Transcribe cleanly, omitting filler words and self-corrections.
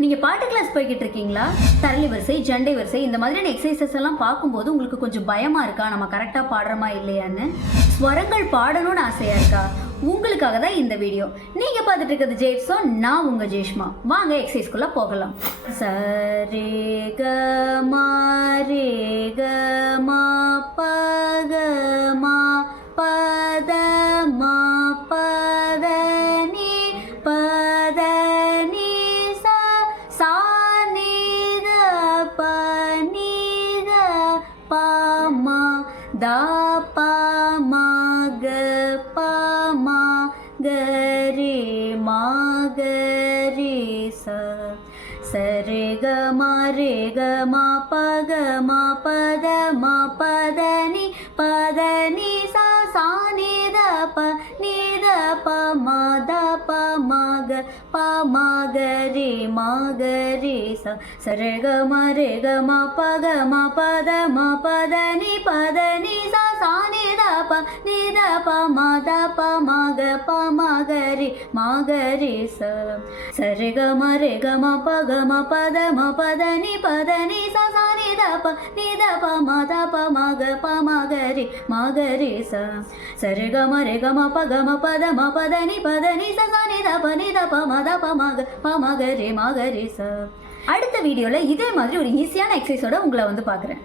நீங்க பாட்டு கிளாஸ் போய்கிட்டு இருக்கீங்களா? தரளி வரிசை, ஜண்டை வரிசை இந்த மாதிரியான எக்ஸசைசஸ் எல்லாம் பார்க்கும்போது உங்களுக்கு கொஞ்சம் பயமா இருக்கா? நம்ம கரெக்டா பாடுறோமா இல்லையான்னு? ஸ்வரங்கள் பாடணும்னு ஆசையா இருக்கா? உங்களுக்காக தான் இந்த வீடியோ. நீங்க பார்த்துட்டு இருக்கிறது ஜெய்ப்ஸோ, நான் உங்க ஜெய்ஷ்மா. வாங்க எக்ஸசைஸ்க்குள்ள போகலாம். சரே க மா ரே க மா ப க மா பத மா பத நீ பத நீ சா சா நீ த ப நீ த ப மா த ப மா க ப மா க ரே மா க ரே ச சரே க மா ரே க மா ப க மா பத மா பத நீ சா சா நீ த ப நீ த ப மா த ப மா க ப மா க ரே மா க ரே ச சரே க மா ரே க மா ப க மா பத மா பத நீ சா சா நீ த ப நீ த ப மா த ப மா க ப மா க ரே ச சரே க மா ரே க மா ப க மா பத நீ சா சா நீ த ப நீ த ப மா த ப மா க ப மா க ரே ச சரே க மா ரே க மா ப க மா பத நீ சா சா நீ த ப மா த ப மா க ரே ச. அடுத்த வீடியோல இதே மாதிரி ஒரு ஈஸியான எக்ஸசைஸோட உங்களை வந்து பார்க்குறேன்.